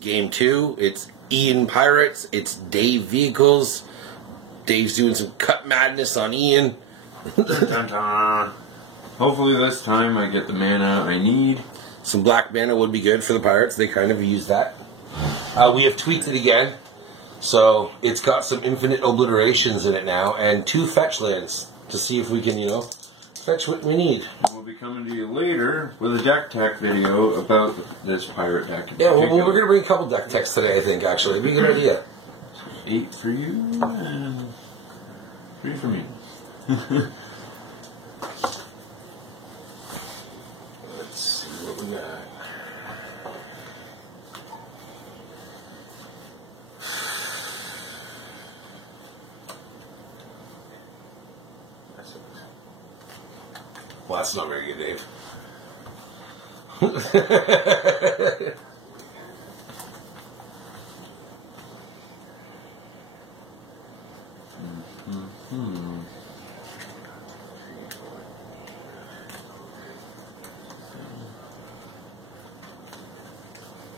Game 2. It's Ian Pirates. It's Dave Vehicles. Dave's doing some cut madness on Ian. Dun, dun. Hopefully this time I get the mana I need. Some black mana would be good for the Pirates. They kind of use that. We have tweaked it again. So it's got some infinite obliterations in it now. And 2 fetch lands to see if we can, fetch what we need. We'll be coming to you later with a deck tech video about this pirate deck. Yeah, well, we're going to bring a couple deck techs today, I think, actually. It'd be a good idea. 8 for you and 3 for me. Let's see what we got. Well, that's not very good, Dave.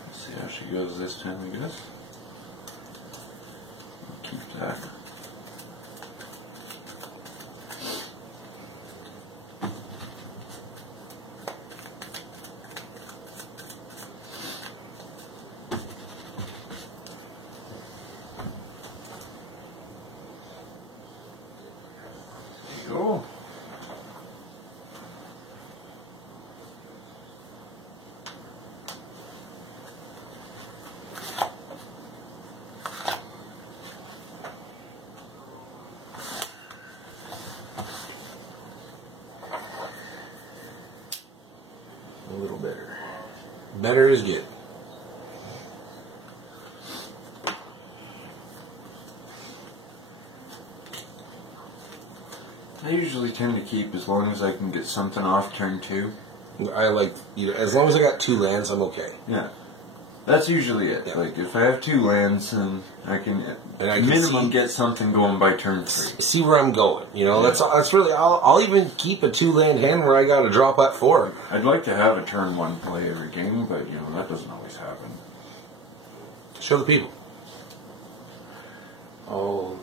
Let's see how she goes this time, I guess. I'll keep that. Go. A little better. Better is good. I usually tend to keep as long as I can get something off turn 2. I like, as long as I got 2 lands, I'm okay. Yeah. That's usually it. Yeah. Like, if I have 2 lands, and I can can minimum see- get something going by turn 3. See where I'm going. That's really, I'll even keep a 2-land hand where I got to drop at 4. I'd like to have a turn 1 play every game, but, that doesn't always happen. Show the people. Oh.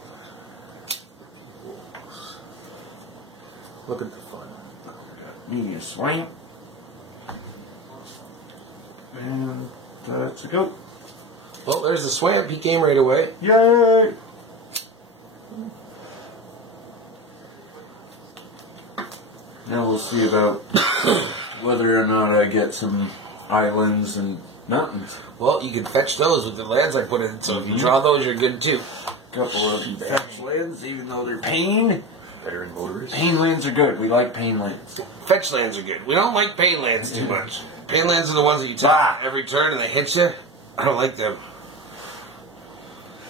Look at the fun. Me a swamp. And that's a go. Well, there's the swamp. He came right away. Yay! Now we'll see about whether or not I get some islands and mountains. Well, you can fetch those with the lands I put in, so if you draw those, you're good too. Couple of fetch lands, even though they're pain. Veteran motorists. Pain lands are good. We like pain lands. Fetch lands are good. We don't like pain lands too much. Pain lands are the ones that you tap every turn and they hit you. I don't like them.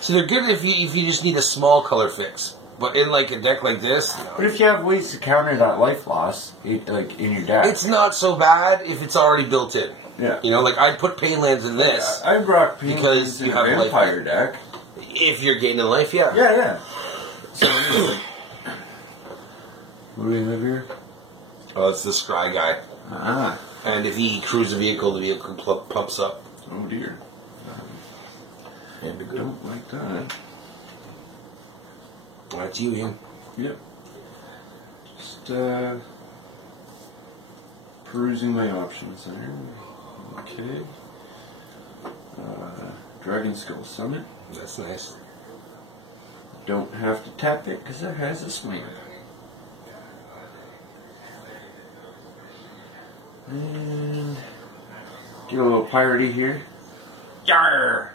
So they're good if you just need a small color fix. But in like a deck like this, But if you have ways to counter that life loss, like in your deck, it's not so bad if it's already built in. yeah. Like I'd put pain lands in this. I brought pain Because lands in you a have life. vampire deck. If you're gaining life, yeah. Yeah, yeah. So where do we live here? Oh, it's the Scry guy. Ah. And if he cruises a vehicle, the vehicle pumps up. Oh dear. And I don't like that. That's you, Ian. Yep. Just perusing my options there. Okay. Dragon Skull Summit. That's nice. Don't have to tap it because it has a swing. And get a little piratey here. Yarr!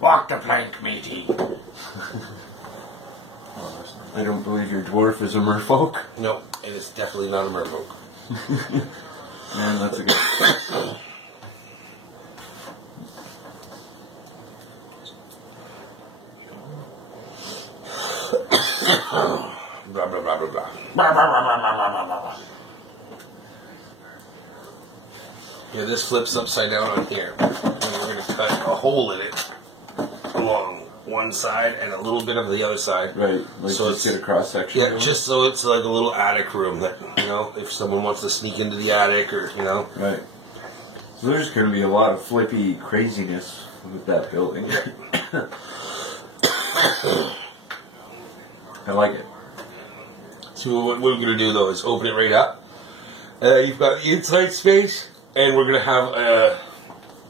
Walk the plank, matey. I don't believe your dwarf is a merfolk. No, it is definitely not a merfolk. Man, that's a good. Blah, blah, blah, blah, blah. Blah, blah, blah, blah, blah, blah, blah. Yeah, this flips upside down on here. And we're going to cut a hole in it along one side and a little bit of the other side. Right, like So just it's- get a cross section. Yeah, just so it's like a little attic room that, if someone wants to sneak into the attic or, Right. So there's going to be a lot of flippy craziness with that building. I like it. So what we're going to do, though, is open it right up. You've got the inside space, and we're going to have a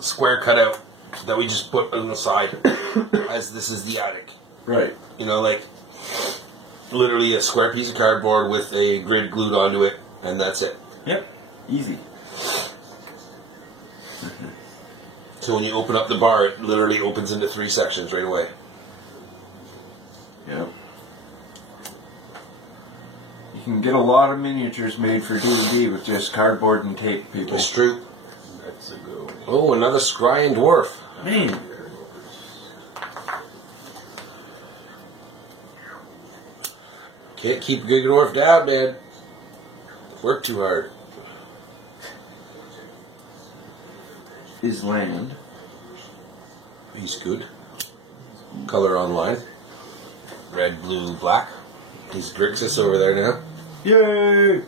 square cutout that we just put on the side, as this is the attic. Right. You know, like, literally a square piece of cardboard with a grid glued onto it, and that's it. Yep. Easy. So when you open up the bar, it literally opens into 3 sections right away. Yep. You can get a lot of miniatures made for D&D with just cardboard and tape, people. It's true. That's a good one. Oh, another scrying dwarf. Man. Can't keep a good dwarf down, man. Work too hard. Is land. He's good. Color online. Red, blue, black. He's Grixis over there now. Yay!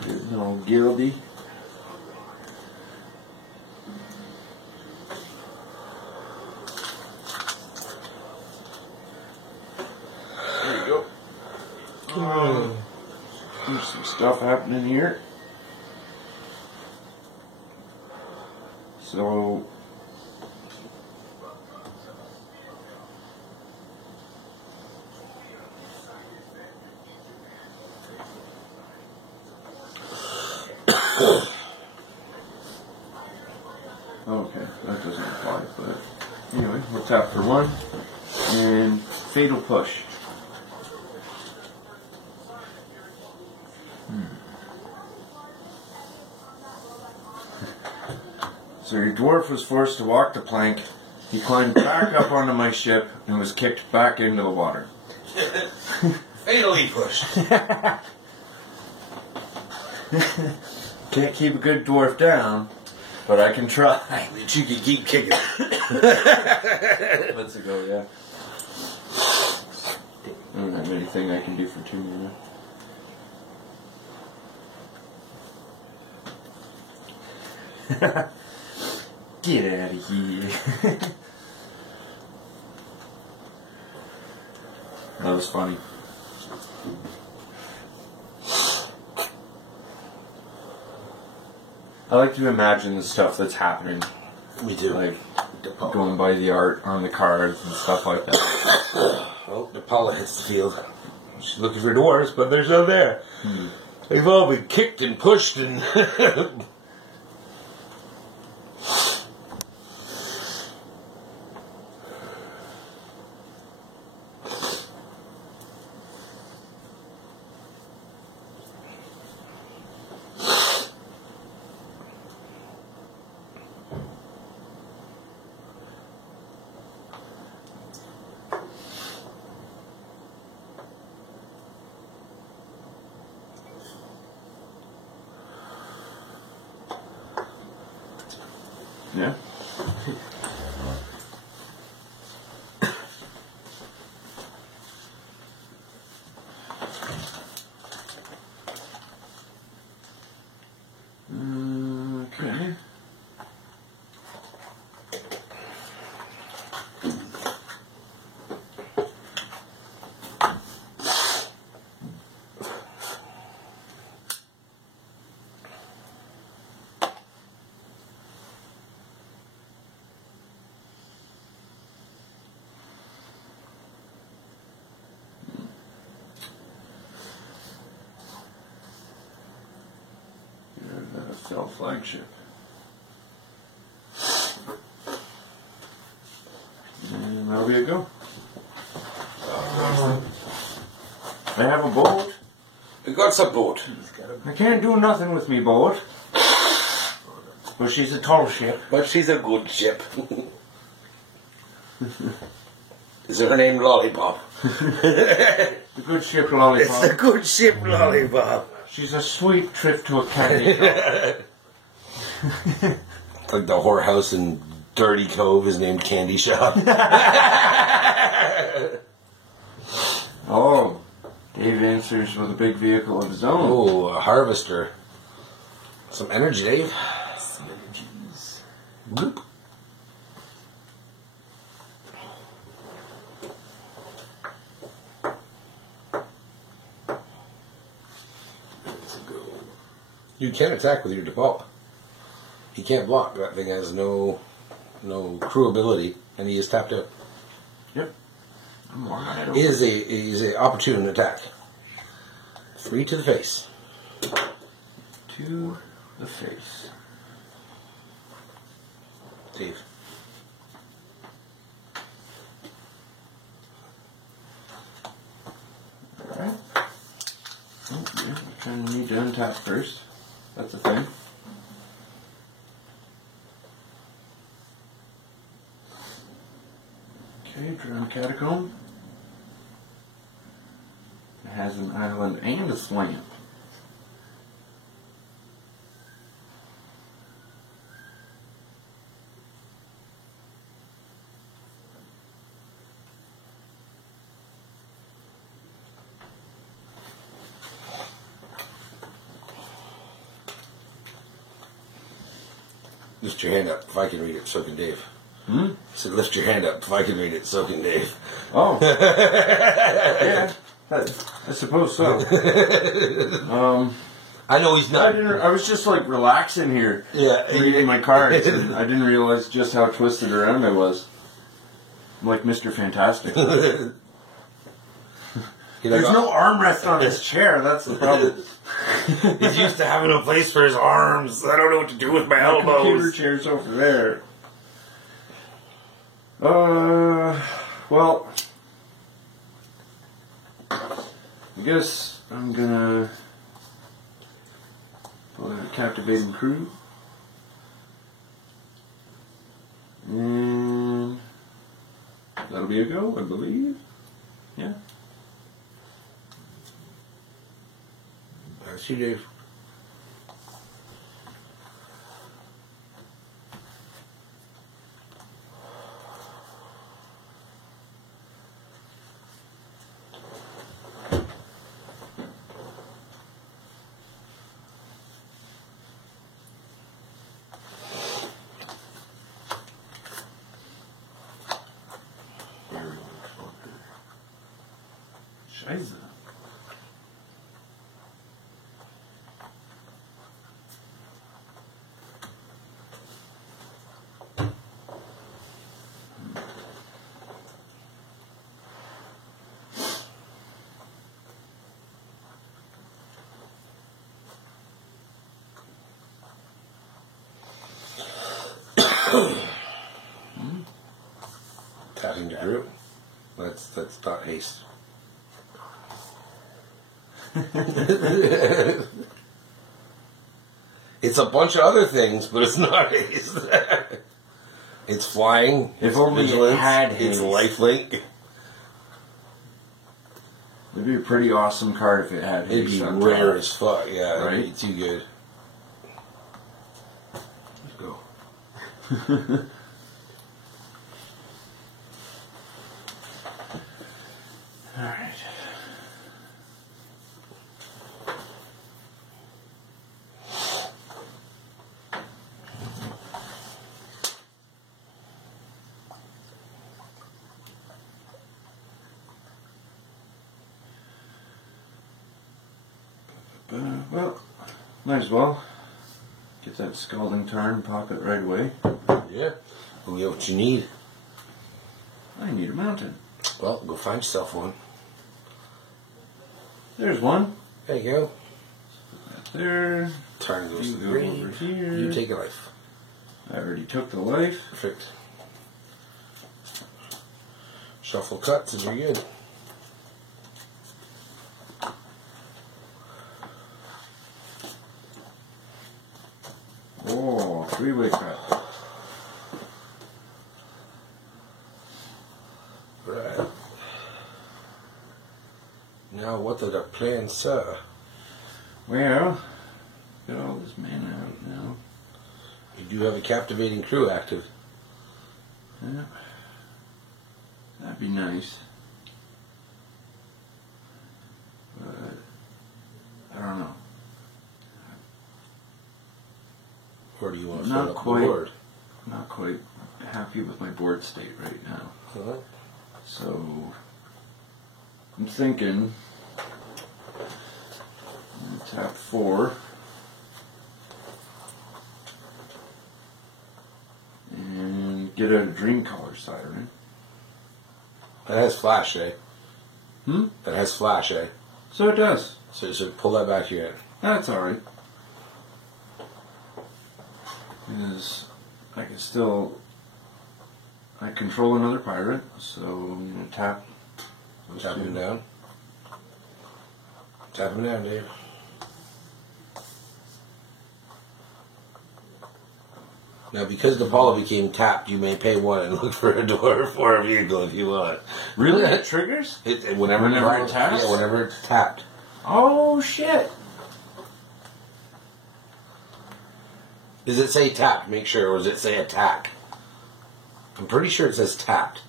There's no Gildy. There you go. There's some stuff happening here. So okay, that doesn't apply, but anyway, we'll tap for 1 and fatal push. So your dwarf was forced to walk the plank. He climbed back up onto my ship and was kicked back into the water. Fatally pushed. Can't keep a good dwarf down, but I can try. But you can keep kicking. Let's go, yeah. I don't have anything I can do for 2 minutes. Get out of here. That was funny. I like to imagine the stuff that's happening. Me too. Like going by the art on the cards and stuff like that. Oh, Napala hits the field. She's looking for dwarves, but there's none there. They've all been kicked and pushed and... Yeah. Okay. Cell flagship. And that'll be a go. I have a boat. We got some boat. I can't do nothing with me boat. But she's a tall ship. But she's a good ship. Is her name Lollipop? The good ship Lollipop. It's the good ship Lollipop. She's a sweet trip to a candy shop. Like the whorehouse in Dirty Cove is named Candy Shop. Oh, Dave answers with a big vehicle of his own. Oh, a harvester. Some energy, Dave. Bloop. You can attack with your default. He can't block. That thing has no crew ability, and he is tapped out. Yep. I'm walking it It over. is a opportune attack. 3 to the face. To the face. Dave. Alright. Oh, yeah, I kind of need to untap first. That's a thing. Okay, drawn catacomb. It has an island and a slam. Lift your hand up. If I can read it, so can Dave. Hmm? I said, lift your hand up. If I can read it, so can Dave. Oh. Yeah, I suppose so. I know he's not. I was just like relaxing here, Yeah, reading my cards, and I didn't realize just how twisted around I was. I'm like Mr. Fantastic. You're There's like, no armrest on this chair, that's the problem. he's used to having a place for his arms. I don't know what to do with my My computer elbows. chair's over there. Well, I guess I'm gonna pull out a captivating crew. And that'll be a go, I believe. Yeah. That's you, Dave. Scheiße. Tapping the group. That's not haste. It's a bunch of other things, but it's not haste. It's flying. If it's only it vigilance, had it's haste. lifelink. It'd be a pretty awesome card if it had It'd be haste on rare top. as fuck. Yeah, Right? it'd be too good. Let's go. Alright. Well, might as well get that Scalding Tarn pocket right away. Yeah. We have what you need. I need a mountain. Well, go find yourself one. There's one. There you go. There. Turn goes You to the go green. over here. You take a life. I already took the life. Perfect. Shuffle cuts and you're good. Oh, three-way crap. Right. Now what are the plans, sir? Well, got all this mana out now. You do have a captivating crew active. Yeah. That'd be nice. But I don't know. Or do you want to Not fill up quite. the board? not quite happy with my board state right now. Uh-huh. So I'm thinking tap 4 and get out a Dream Color Siren. That has flash, eh? Hmm? That has flash, eh? So it does. So pull that back here. That's alright. Because I can still... I control another pirate, so I'm going to tap... Tap him down. Tap him down, Dave. Now, because the Apollo became tapped, you may pay 1 and look for a dwarf or a vehicle if you want. Really? It triggers? Whenever it taps? Yeah, whenever it's tapped. Oh, shit! Does it say tapped? Make sure, or does it say attack? I'm pretty sure it says tapped.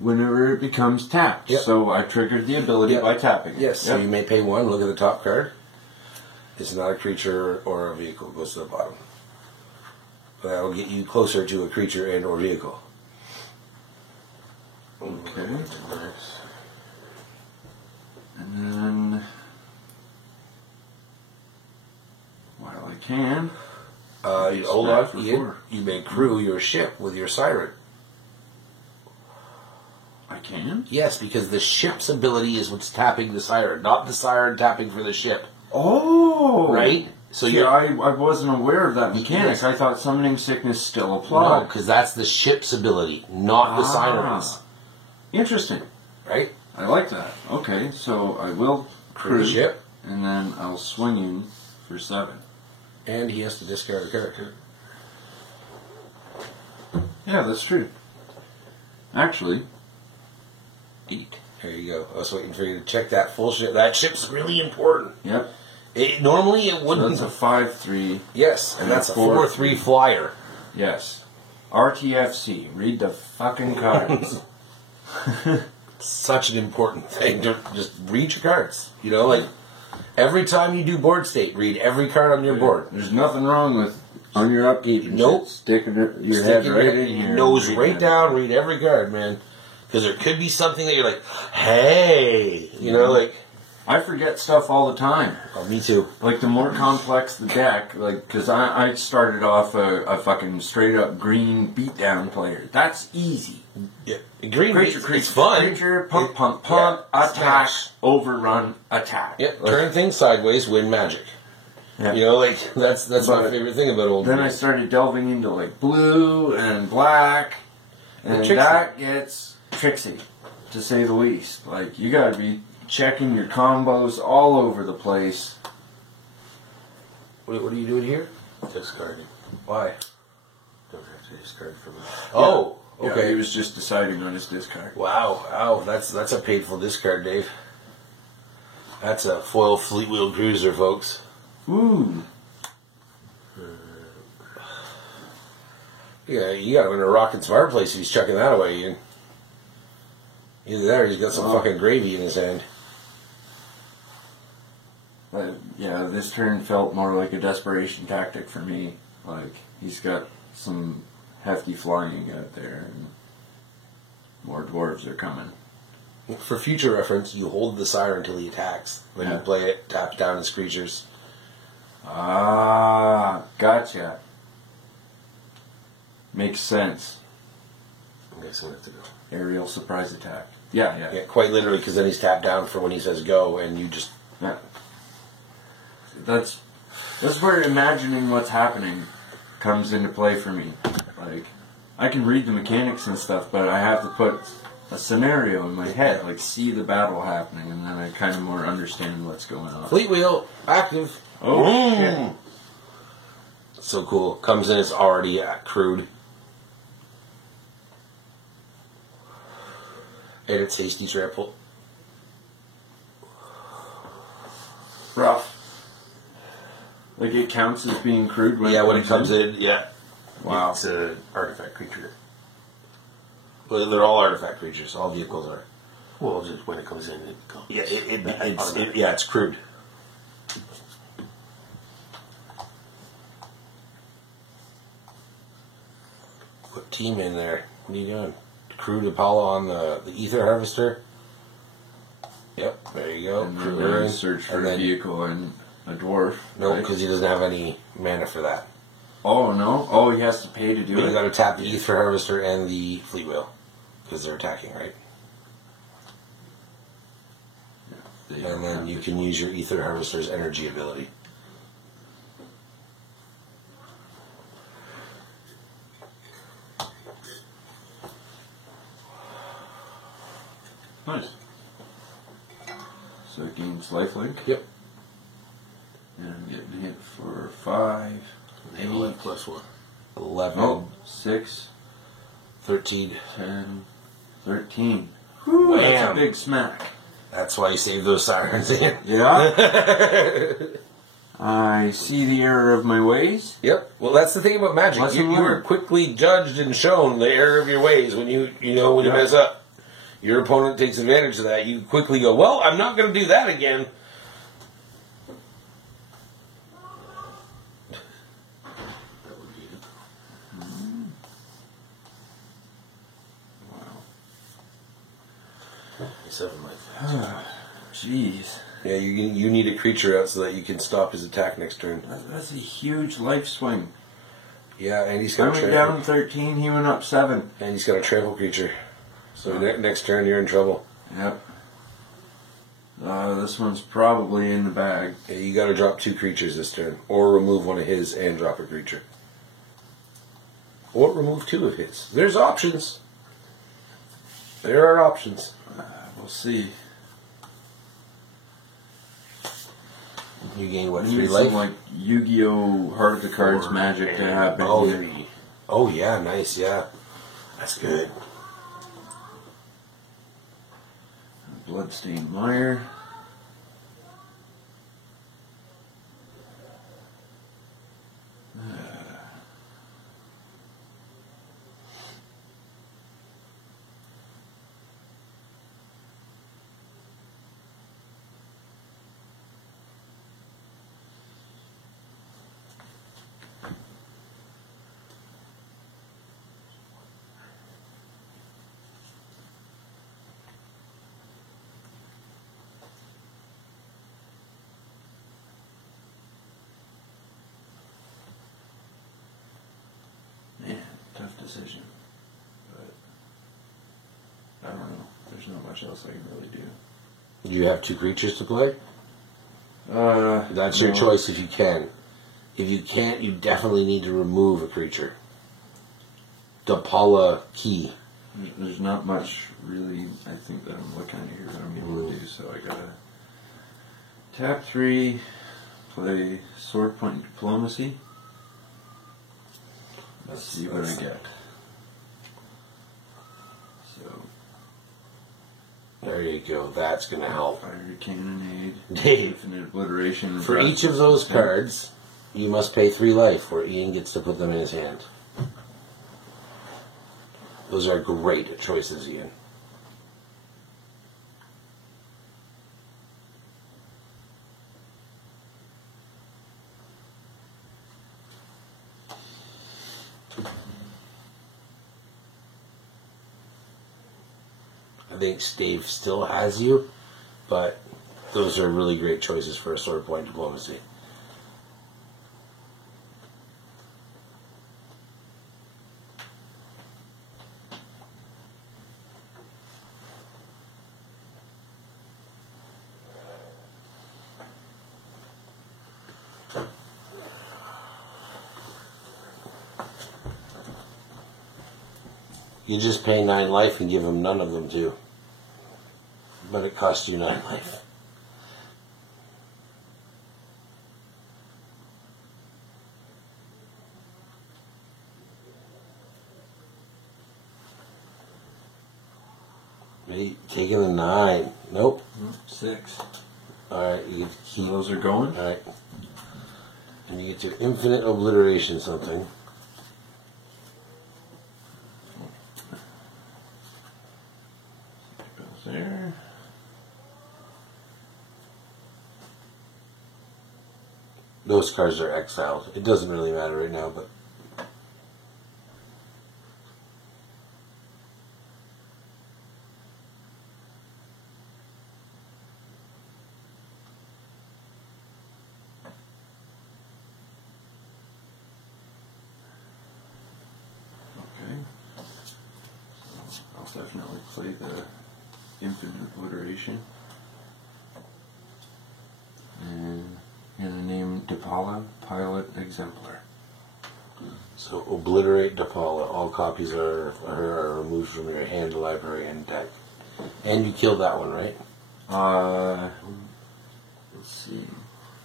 Whenever it becomes tapped. Yep. So I triggered the ability by tapping it. Yes, so you may pay 1. Look at the top card. It's not a creature or a vehicle. It goes to the bottom. That will get you closer to a creature and or vehicle. Okay. And then, while I can, hold on, Ian. You may crew your ship with your siren. I can? Yes, because the ship's ability is what's tapping the siren, not the siren tapping for the ship. Oh! Right? So yeah, I wasn't aware of that mechanic. Yes. I thought summoning sickness still applied. No, because that's the ship's ability, not the siren's. Interesting. Right? I like that. Okay, so I will Crew the ship. and then I'll swing in for 7. And he has to discard a card. Yeah, that's true. Actually, 8. There you go. I was waiting for you to check that full ship. That ship's really important. Yep. Normally it wouldn't. That's a 5/3. Yes, and that's a 4/3 flyer. Yes. RTFC. Read the fucking cards. Such an important thing to just read your cards. You know, like every time you do board state, read every card on your board. There's nothing wrong with on your upkeep. Nope. Sticking your head right in here. Nose right down. Read every card, man. Because there could be something that you're like, hey, you know, like. I forget stuff all the time. Oh, me too. Like, the more complex the deck, like, because I started off a fucking straight-up green beatdown player. That's easy. Yeah. Green Creature, it's fun. Creature, pump, attack, smash. overrun, attack. Yep, turn things sideways, win magic. Yeah. You know, like, that's my But favorite thing about old Then I games. started delving into, like, blue and black, and Tricksy. that gets tricksy, to say the least. Like, you gotta be checking your combos all over the place. What are you doing here? Discarding. Why? Don't have to discard from it. Oh, Yeah, okay. he was just deciding on his discard. Wow, that's a painful discard, Dave. That's a foil fleet wheel cruiser, folks. Ooh. Yeah, you got him in a rockin' smart place if he's chucking that away, Ian. Either that or he's got some fucking gravy in his hand. But yeah, this turn felt more like a desperation tactic for me. Like, he's got some hefty flying out there, and more dwarves are coming. For future reference, you hold the siren until he attacks. Then you play it, tap down his creatures. Ah, gotcha. Makes sense. Okay, so we have to go. Aerial surprise attack. Yeah. Yeah, quite literally, because then he's tapped down for when he says go, and you just... Yeah. That's where imagining what's happening comes into play for me. Like, I can read the mechanics and stuff, but I have to put a scenario in my head, like see the battle happening, and then I kind of more understand what's going on. Fleet wheel, active. Oh, shit. So cool. Comes in, it's already crewed. And it's hasty trample. Rough. Like, it counts as being crewed when Yeah, when it comes in, yeah. Wow. It's an artifact creature. Well, they're all artifact creatures. All vehicles are. Well, just when it comes in, it goes. Yeah, Automatic. it's crewed. Put team in there. What are you doing? Crude Apollo on the ether harvester. Yep, there you go. And Crew then Aaron. search for And a then- vehicle and a dwarf. No, right? because he doesn't have any mana for that. Oh, no? Oh, he has to pay to do But it? you got to tap the ether harvester and the fleet wheel because they're attacking, right? And then you can use your ether harvester's energy ability. Nice. So it gains lifelink. Yep. And I'm getting hit for 5, 8, +1. 11, oh, 6, 13. 10, 13. Whew, that's a Bam. big smack. That's why you save those sirens in. Yeah. I see the error of my ways. Yep. Well, that's the thing about magic. Lesson You were learned. quickly judged and shown the error of your ways when you know when you Yeah. mess up. Your opponent takes advantage of that. You quickly go, well, I'm not going to do that again. Wow. 7 life. Jeez. Yeah, you need a creature out so that you can stop his attack next turn. That's a huge life swing. Yeah, and he's I got a went trample. down 13, he went up 7. And he's got a trample creature. So next turn you're in trouble. Yep. This one's probably in the bag. Yeah, you got to drop 2 creatures this turn, or remove one of his and drop a creature, or remove 2 of his. There's options. There are options. We'll see. You gain what, I 3 need life? some like Yu-Gi-Oh! Heart of the Cards magic to happen. Oh, here. oh yeah, nice, yeah. That's good. Bloodstained Mire. Man, tough decision. But I don't know. There's not much else I can really do. Do you have 2 creatures to play? That's your no. choice if you can. If you can't, you definitely need to remove a creature. Dapala Key. There's not much really, I think, that I'm looking at here that I'm able to do, so I gotta tap 3, play Sword Point Diplomacy. Let's see what I get. So, There you go. That's going to help. Fiery Cannonade, Dave. Infinite Obliteration. For each of those cards, you must pay 3 life, where Ian gets to put them in his hand. Those are great choices, Ian. I think Stave still has you, but those are really great choices for a Sword Point Diplomacy. You just pay 9 life and give him none of them too. But it costs you 9 life. Wait, taking the 9. Nope. 6. Alright, you get to So keep. those are going. Alright. And you get to infinite obliteration something. Goes there. Those cards are exiled. It doesn't really matter right now, but definitely play the Infinite Obliteration. And gonna name Depala Pilot Exemplar. So obliterate Depala. All copies are removed from your hand, library, and deck. And you killed that one, right? Let's see.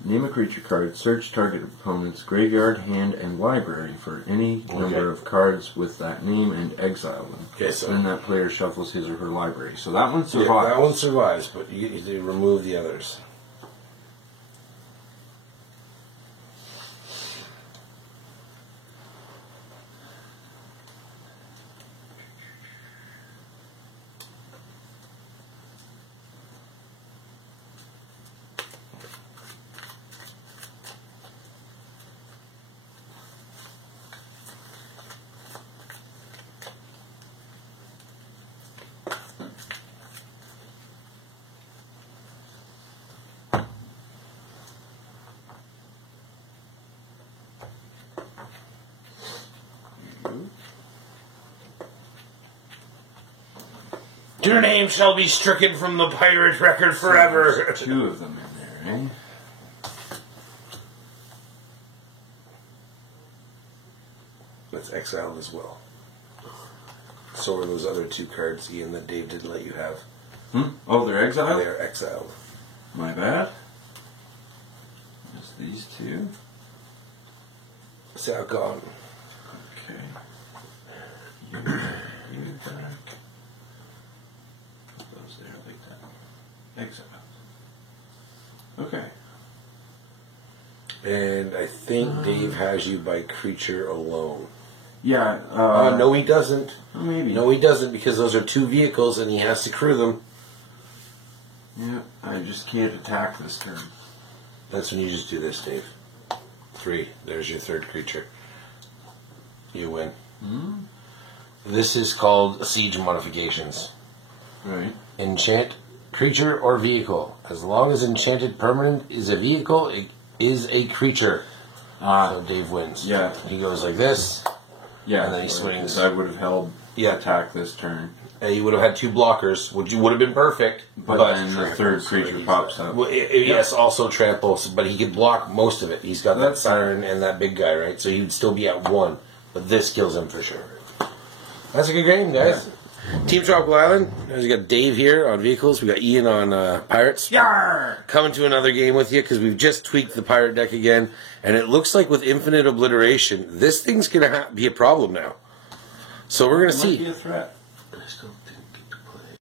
Name a creature card. Search target opponent's graveyard, hand, and library for any number of cards with that name and exile them. Okay, so then that player shuffles his or her library. So that one yeah, survives. that one survives, but you get to remove the others. Your name shall be stricken from the pirate record forever. There's 2 of them in there, eh? That's exiled as well. So are those other 2 cards, Ian, that Dave didn't let you have. Oh, they're exiled? They're exiled. My bad. Just these 2. So gone. Okay. You back. Put those there like that. Exiled. Okay. And I think Dave has you by creature alone. Yeah. No, he doesn't. Maybe. No, he doesn't, because those are 2 vehicles and he has to crew them. Yeah, I just can't attack this turn. That's when you just do this, Dave. 3. There's your 3rd creature. You win. This is called siege modifications. Right. Enchant creature or vehicle. As long as enchanted permanent is a vehicle, it is a creature. So Dave wins. Yeah. He goes like this. Yeah. And then he swings. I would have held attack this turn. And you would have had 2 blockers, which would have been perfect. But then the 3rd creature pops up. Well, yes, also tramples, but he could block most of it. He's got that siren and that big guy, right? So he would still be at 1. But this kills him for sure. That's a good game, guys. Yeah. Team Tropical Island. We got Dave here on vehicles. We got Ian on pirates. Yarr! Coming to another game with you because we've just tweaked the pirate deck again. And it looks like with Infinite Obliteration, this thing's going to be a problem now. So we're going to see. Might be a threat. Let's go.